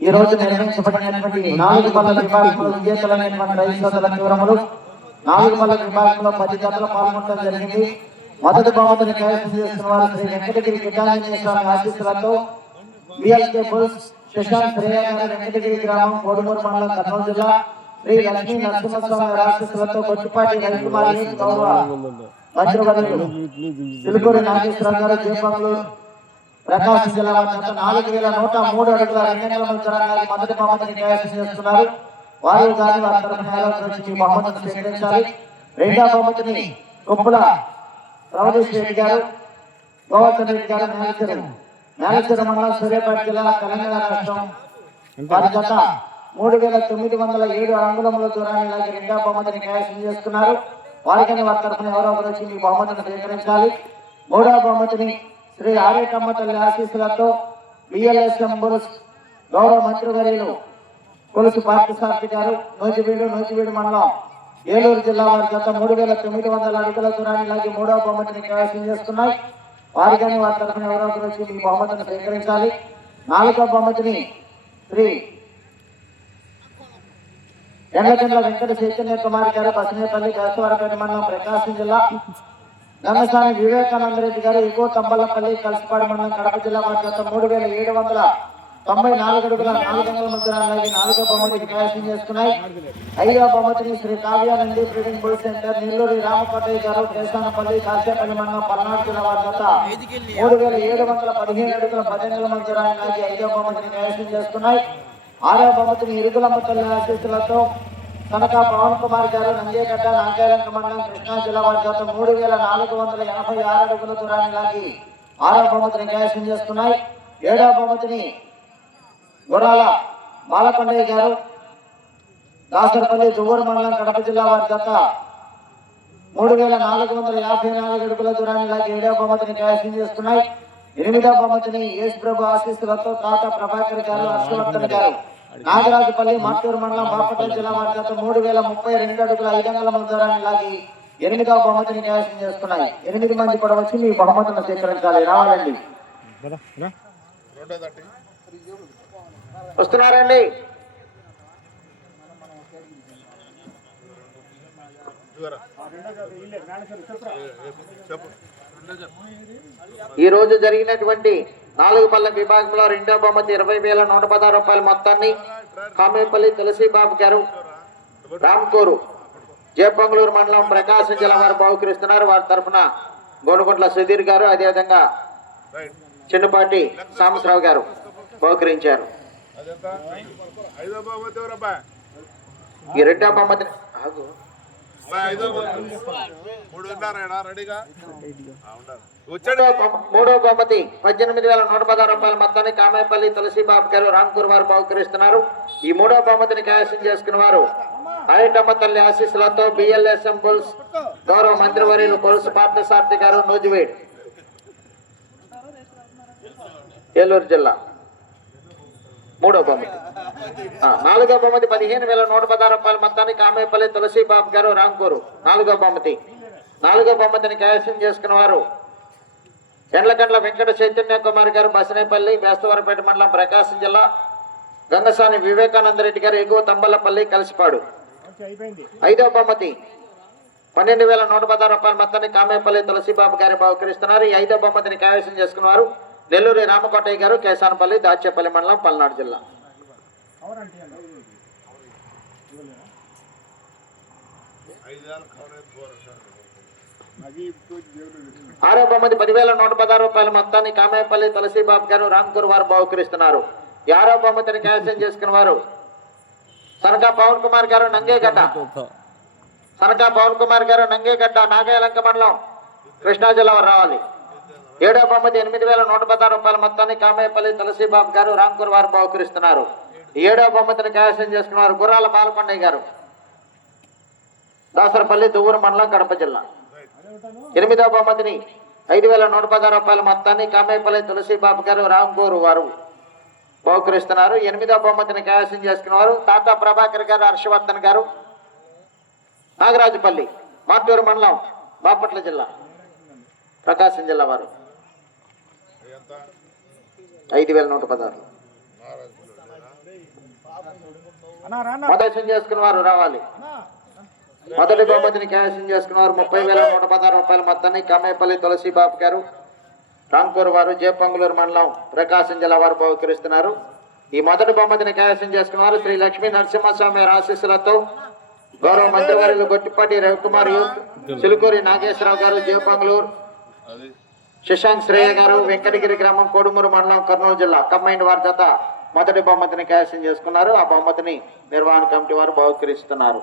ఈ రోజు నిర్వహించబడినటువంటి నాలుగు పళ్ళ విభాగంలో విజేతలైనటువంటి రైతు సోదరుల వివరములు నాలుగు పళ్ళ విభాగంలో పది జతలు పాల్గొనడం జరిగింది. మొదటి బహుమతిని కైవసం చేస్తున్న వారు శ్రీ వెంకటగిరి కిటాంజనేయ స్వామి ఆశీస్సులతో బుల్స్ శశాంత్ వెంకటగిరి గ్రామం కోడుమూరు మండలం కర్నూలు జిల్లా శ్రీ లక్ష్మీ నరసింహస్వామి ఆశీస్సులతో కొట్టుపాటి రవికుమారి గౌరవ వజ్రవర్యులు సిలుకూరి నాగేశ్వరరావు గారు దీపంలో ప్రకాశం జిల్లా నాలుగు వేల నూట మూడు అడుగుల రంగంలో మొదటి బహుమతిని కైవసం చేస్తున్నారు. వారు గాని వారి తరఫున బహుమతిని స్వీకరించాలి. రెండవ బహుమతిని కుప్పల ప్రవదీష్ రెడ్డి గారు గోవర్ధన్ రెడ్డి గారు మేనేజర్. మేనేజర్ మండలం సూర్యాపేట జిల్లా తెలంగాణ రాష్ట్రం. వారి గత మూడు వేల తొమ్మిది వందల ఏడు అంగుళముల దూరాన్ని లాగి రెండవ బహుమతిని కైవసం చేస్తున్నారు. వారికని వారి తరఫున ఎవరో ఒకరు వచ్చి మీ బహుమతిని స్వీకరించాలి. మూడవ బహుమతిని శ్రీ ఆర్యకమ్మ తల్లి ఆశీస్సులతో బిఎల్ఎస్ఎం బురుస్ గౌరవ మంత్రివర్యులు కొలుసు పార్థసారథి గారు నూజివీడు నూజివీడు మండలం ఏలూరు జిల్లా వారి గత మూడు వేల తొమ్మిది వందల అడుగుల దూరాన్ని లాగి మూడవ బహుమతిని కైవసం చేస్తున్నాయి. వారి కానీ వారి తరఫున ఎవరో వచ్చి ఈ బహుమతిని స్వీకరించాలి. నాలుగవ బహుమతిని శ్రీ ఎండకండ్ల వెంకట చైతన్య కుమార్ గారు బసనేపల్లి కేశవరపేట మండలం ప్రకాశం జిల్లా గంగస్వామి వివేకానంద రెడ్డి గారు ఎగువ తంబలపల్లి కలిసిపాడు మండలం కడప జిల్లా వారి మూడు వేల ఏడు వందల తొంభై నాలుగు అడుగుల నాలుగు వందల ముద్రాలకి నాలుగో బహుమతికి ప్రయత్నం చేసుకున్నాయి. ఐదవ బహుమతిని Shri Kavyanandi breeding bull centre Nellore Ramakotaiah garu Kesanapalli Kasepalli మండలం పల్నాడు జిల్లా వారి మూడు వేల ఏడు వందల పదిహేను అడుగుల పద్దెనిమిది మందిరాలకి ఐదవ బహుమతిని ప్రయత్నం చేసుకున్నాయి. ఆరవ బహుమతిని ఇరుగులమ్మ తల్లి ఆశీస్సులతో కనుక పవన్ కుమార్ గారు నంజేగడ్డ నాగాలంక మండలం కృష్ణా జిల్లా వారి గత మూడు వేల నాలుగు వందల ఎనభై ఆరు అడుగుల దూరాన్ని లాగి ఆరో బహుమతిని కైవసం చేస్తున్నాయి ఏడవ బహుమతిని గుడాల బాలకొండయ్య గారు దాసరపల్లి దువ్వూరు మండలం కడప జిల్లా వారి గత మూడు వేల నాలుగు వందల యాభై నాలుగు అడుగుల దూరాన్ని లాగి ఏడవ బహుమతిని కైవసం చేస్తున్నాయి ఎనిమిదవ బహుమతిని యేసు ప్రభు ఆశీస్సులతో తాత ప్రభాకర్ గారు హర్షవర్ధన్ గారు నాగరాజుపల్లి మాటూరు మండలం బాపట్ల జిల్లా వారి గత మూడు వేల ముప్పై రెండు అడుగుల ఐదు వందల దూరాన్ని లాగి ఎనిమిదవ బహుమతిని కైవసం చేసుకున్నాయి. ఎనిమిది మంది కూడా వచ్చి మీ బహుమతిని స్వీకరించాలి. రావాలండి. వస్తున్నారండి. ఈ రోజు జరిగినటువంటి నాలుగు పళ్ళ విభాగంలో రెండో బహుమతి ఇరవై వేల నూట పదహారు రూపాయల మొత్తాన్ని కామేపల్లి తులసిబాబు గారు రామ్కూరు జయపంగులూరు మండలం ప్రకాశం జిల్లా వారు బహుకరిస్తున్నారు. వారి తరఫున గోనుగుంట్ల సుధీర్ గారు అదేవిధంగా చిన్నపాటి సాంబశ్రావు గారు బహుకరించారు. ఈ రెండో బహుమతి మూడో. బహుమతి పద్దెనిమిది వేల నూట పదహారు రూపాయల మొత్తాన్ని కామేపల్లి తులసిబాబు గారు రామ్కూర్ వారు బహుకరిస్తున్నారు. ఈ మూడో బహుమతిని కైవసం చేసుకున్న వారు ఐటమ్మ తల్లి ఆశీస్సులతో బిఎల్ఎస్ఎం బుల్స్ గౌరవ మంత్రివర్యులు కొలుసు పార్థసార్థి గారు నూజివేడ్. ఏలూరు జిల్లా. మూడో బహుమతి నాలుగో బహుమతి పదిహేను వేల నూట పదహారు రూపాయల మొత్తాన్ని కామేపల్లి తులసిబాబు గారు రామ్కూరు నాలుగో బహుమతి. నాలుగో బహుమతిని కైవసం చేసుకున్న వారు ఎండ్లకండ్ల వెంకట చైతన్య కుమార్ గారు బసనేపల్లి బేస్తవరపేట మండలం ప్రకాశం జిల్లా గంగసాని వివేకానంద రెడ్డి గారు ఎగువ తంబలపల్లి కలిసిపాడు. ఐదవ బహుమతి. పన్నెండు వేల నూట పదహారు రూపాయల మొత్తాన్ని కామేపల్లి తులసిబాబు గారు బహుకరిస్తున్నారు. ఈ ఐదో బహుమతిని కైవసం చేసుకున్నారు నెల్లూరి రామకోటయ్య గారు కేశానపల్లి దాచేపల్లి మండలం పల్నాడు జిల్లా. కవరేజ్ పోరాడు ఆరో బహుమతి పదివేల నూట పదహారు రూపాయల మొత్తాన్ని కామేపల్లి తులసిబాబు గారు రామ్కూర్ వారు బహుకరిస్తున్నారు. ఈ ఆరో బహుమతిని కైవసం చేసుకున్న వారు సనకా పవన్ కుమార్ గారు నంగేగడ్డ. సనకా పవన్ కుమార్ గారు నంగేగడ్డ నాగాయలంక మండలం కృష్ణా జిల్లా వారు రావాలి. ఏడో బహుమతి ఎనిమిది వేల నూట పదహారు రూపాయల మొత్తాన్ని కామేపల్లి తులసిబాబు గారు రామ్కూర్ వారు బహుకరిస్తున్నారు. ఏడో బహుమతిని కైవసం చేసుకున్నారు గుర్రాల బాలకొండయ్య గారు. దాసరపల్లి దువ్వూరు మండలం కడప జిల్లా. ఎనిమిదవ బహుమతిని ఐదు వేల నూట పదహారు రూపాయల మొత్తాన్ని కామేపల్లి తులసిబాబు గారు రాంగూరు వారు బహుకరిస్తున్నారు. ఎనిమిదవ బహుమతిని కైవసం చేసుకున్నవారు తాతా ప్రభాకర్ గారు హర్షవర్ధన్ గారు నాగరాజుపల్లి మార్టూరు మండలం బాపట్ల జిల్లా ప్రకాశం జిల్లా వారు. ఐదు వేల నూట పదహారు. మొదటి చేసుకున్న వారు రావాలి. మొదటి బహుమతిని కైవసం చేసుకున్న వారు ముప్పై వేల నూట పదహారు రూపాయల మొత్తాన్ని కమ్మేపల్లి తులసి బాబు గారు రాంపూర్ వారు జేపంగులూరు మండలం ప్రకాశం జిల్లా వారు బహుకరిస్తున్నారు. ఈ మొదటి బహుమతిని కైవసం చేసుకున్న వారు శ్రీ లక్ష్మీ నరసింహస్వామి ఆశీస్సులతో గౌరవ మంత్రివర్యులు గొట్టిపాటి రవికుమార్ యూత్ సిలుకూరి నాగేశ్వరరావు గారు జేపంగులూరు అది శశాంక్ శ్రేయ గారు వెంకటగిరి గ్రామం కోడుమూరు మండలం కర్నూలు జిల్లా కంబైండ్ వారి జత మొదటి బహుమతిని కైవసం చేసుకున్నారు. ఆ బహుమతిని నిర్వహణ కమిటీ వారు బహుకరిస్తున్నారు.